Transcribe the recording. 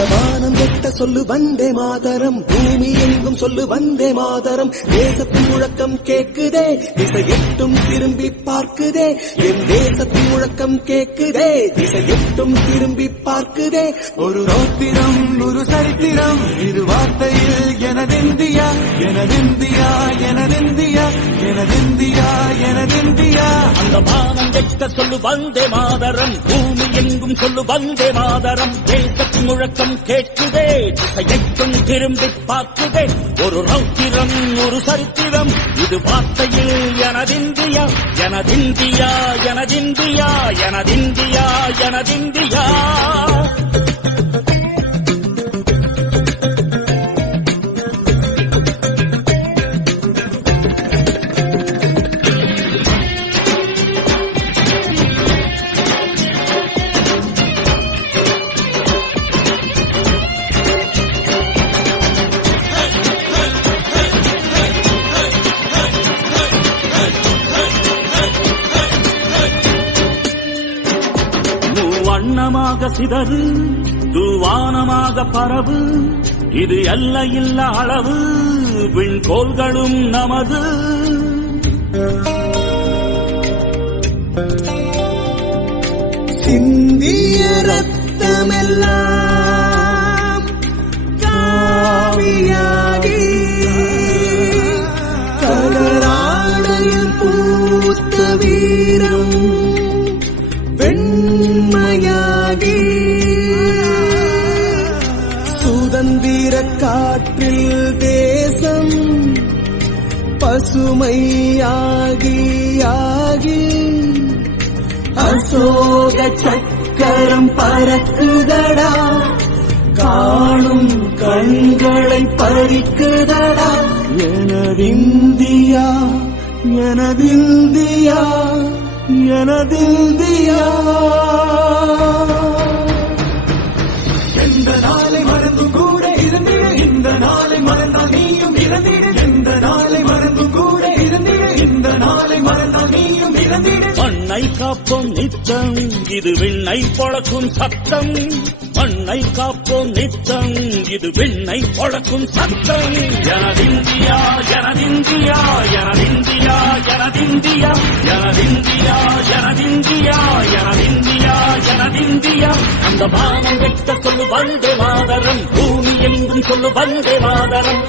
அந்த வானம் எட்ட சொல்லு வந்தே மாதரம், பூமி எங்கும் சொல்லு வந்தே மாதரம். தேசத்தின் முழக்கம் கேக்குதே, திசை எட்டும் திரும்பி பார்க்குதே. என் தேசத்தின் முழக்கம் கேக்குதே, திசை எட்டும் திரும்பி பார்க்குதே. ஒரு ராத்திரம் ஒரு சரித்திரம், இரு வார்த்தையில் எனதிந்தியா எனதிந்தியா எனதிந்தியா எனதிந்தியா எனதிந்தியா. அந்த வானம் எட்ட சொல்லு வந்தே மாதரம், பூமி எங்கும் சொல்லு வந்தே மாதரம். தேசத்தின் முழக்கம் கேட்குதே, திசையெட்டும் திரும்பி பார்க்குதே. ஒரு ரௌத்திரம் ஒரு சரித்திரம், இது வார்த்தையில் எனதிந்தியா எனதிந்தியா எனதிந்தியா எனதிந்தியா எனதிந்தியா. வண்ணமாக சிதறு தூவானமாக பரவு, இது எல்லையில்லா அளவு, விண்கோள்களும் நமது. சிந்திய ரத்தமெல்லாம் காவியாகி, கலராடையில் பூத்த வீரம் வெண்மையாகி, சுதந்திர காற்றில் தேசம் பசுமையாகி ஆகி, அசோக சக்கரம் பறக்குதடா, காணும் கண்களை பறிக்குதடா. எனதிந்தியா எனதிந்தியா எனதிந்தியா. எந்த நாளை மறந்து கூட இருந்திட, இந்த நாளை மறந்தால் நீயும் இறந்திட. எந்த நாளை மறந்து கூட இருந்திட, இந்த நாளை மறந்தால் நீயும் இறந்திட. மண்ணை காப்போம் நித்தம், இது விண்ணை பொழக்கும் சத்தம். மண்ணை காப்போம் நித்தம், இது விண்ணை பொழக்கும் சத்தம். எனதிந்தியா எனதிந்தியா எனதிந்தியா எனதிந்தியா எனதிந்தியா எனதிந்தியா எனதிந்தியா எனதிந்தியா. அந்த வானம் வெட்ட சொல்லு வந்தே மாதரம், பூமி எங்கும் சொல்லு வந்தே மாதரம்.